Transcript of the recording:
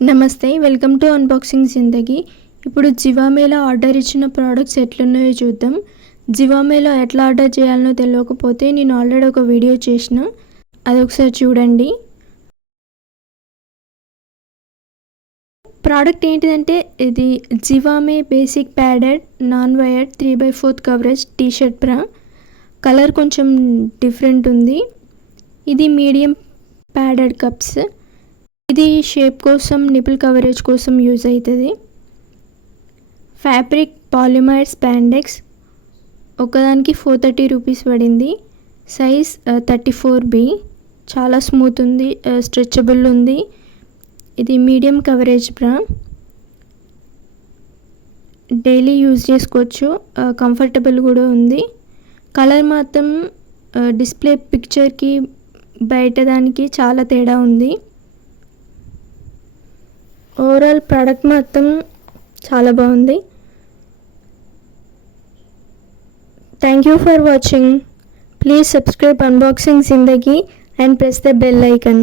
నమస్తే, welcome to unboxing జిందగీ. ఇప్పుడు జివామేలో order ఇచ్చిన ప్రోడక్ట్స్ ఎట్లున్నాయో చూద్దాం. జివామేలో ఎట్లా ఆర్డర్ చేయాలనో తెలియకపోతే నేను ఆల్రెడీ ఒక వీడియో చేసిన, అది ఒకసారి చూడండి. ప్రోడక్ట్ ఏంటిదంటే ఇది Zivame basic padded non wired 3/4 coverage t-shirt bra. Colour కొంచెం డిఫరెంట్ ఉంది. ఇది మీడియం ప్యాడెడ్ కప్స్. ఇది షేప్ కోసం, నిపుల్ కవరేజ్ కోసం యూజ్ అవుతుంది. ఫ్యాబ్రిక్ పాలిమర్ స్పాండెక్స్, ఒకదానికి 430 రూపీస్ పడింది. Size 34B. చాలా స్మూత్ ఉంది, స్ట్రెచబుల్ ఉంది. ఇది మీడియం కవరేజ్ బ్రా. డైలీ యూజ్ చేసుకోవచ్చు, కంఫర్టబుల్ కూడా ఉంది. కలర్ మాత్రం డిస్ప్లే పిక్చర్కి బయట దానికి చాలా తేడా ఉంది. ఓవరాల్ ప్రోడక్ట్ మొత్తం చాలా బాగుంది. Thank you for watching. Please subscribe unboxing Zindagi and press the bell icon.